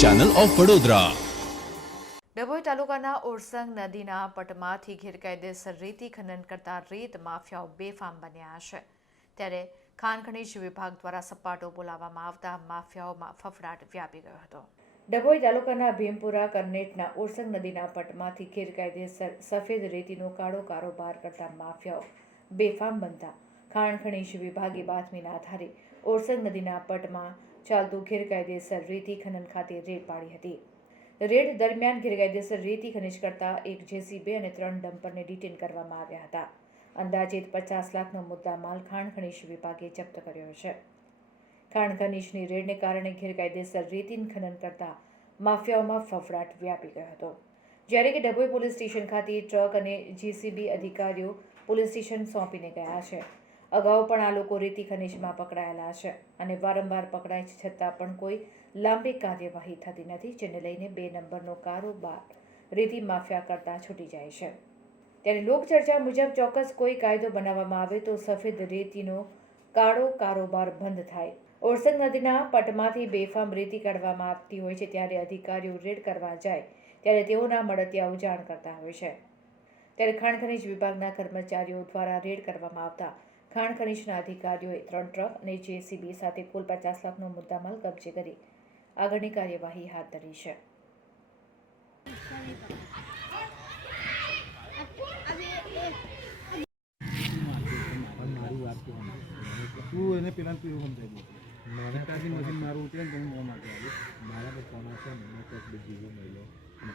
Channel of Vadodara Dabhoi તાલુકાના ઓરસંગ નદીના પટમાંથી ગેરકાયદેસર રેતી ખનન કરતા રેત માફિયાઓ બેફામ બન્યા છે. ત્યારે ખાણ ખનીજ વિભાગ દ્વારા સપાટો બોલાવવામાં આવતા માફિયાઓમાં ફફડાટ વ્યાપી ગયો હતો. ડભોઈ તાલુકાના ભીમપુરા કરનેટના ઓરસંગ નદીના પટમાંથી ગેરકાયદેસર સફેદ રેતીનો કાળો કારોબાર કરતા માફિયાઓ બેફામ બનતા ખાણ ખનીજ વિભાગે બાતમીના આધારે ઓરસદ નદીના પટમાં ચાલતું ગેરકાયદેસર રેતી ખનન ખાતે રેડ પાડી હતી. રેડ દરમિયાન ગેરકાયદેસર રેતી ખનીજ કરતા એક જેસીબી અને ત્રણ ડમ્પરને ડિટેન કરવામાં આવ્યા હતા. અંદાજિત પચાસ લાખનો મુદ્દા માલ ખનીજ વિભાગે જપ્ત કર્યો છે. ખાણ ખનીજની રેડને કારણે ગેરકાયદેસર રેતી ખનન કરતા માફિયાઓમાં ફફડાટ વ્યાપી ગયો હતો. જ્યારે કે ડભોઈ પોલીસ સ્ટેશન ખાતે ટ્રક અને જીસીબી અધિકારીઓ પોલીસ સ્ટેશન સોંપીને ગયા છે. અગાઉ પણ આ લોકો રેતી ખનીજમાં પકડાયેલા છે અને વારંવાર પકડાય છતાં પણ કોઈ લાંબી કાર્યવાહી થતી નથી, જેને લઈને બે નંબરનો કારોબાર રેતી માફિયા કરતા છૂટી જાય છે. ત્યારે લોકચર્ચા મુજબ ચોક્કસ કોઈ કાયદો બનાવવામાં આવે તો સફેદ રેતીનો કાળો કારોબાર બંધ થાય. ઓરસંગ નદીના પટમાંથી બેફામ રેતી કાઢવામાં આવતી હોય છે ત્યારે અધિકારીઓ રેડ કરવા જાય, ત્યારે તેઓના મળતિયાઓ જાણ કરતા હોય છે. ત્યારે ખાણ ખનીજ વિભાગના કર્મચારીઓ દ્વારા રેડ કરવામાં આવતા ખાણ ખનીજના અધિકારીઓએ ત્રણ ટ્રક અને જેસીબી સાથે કુલ પચાસ લાખનો મુદ્દામાલ કબજે કરી આગળની કાર્યવાહી હાથ ધરી છે. તો એને પેલા તું સમજાવી દે મને ત્યાંથી મશીન મારું ઉતરે ને તો હું મારા પર ફોન આવશે, મને કોઈક બીજી મહિલો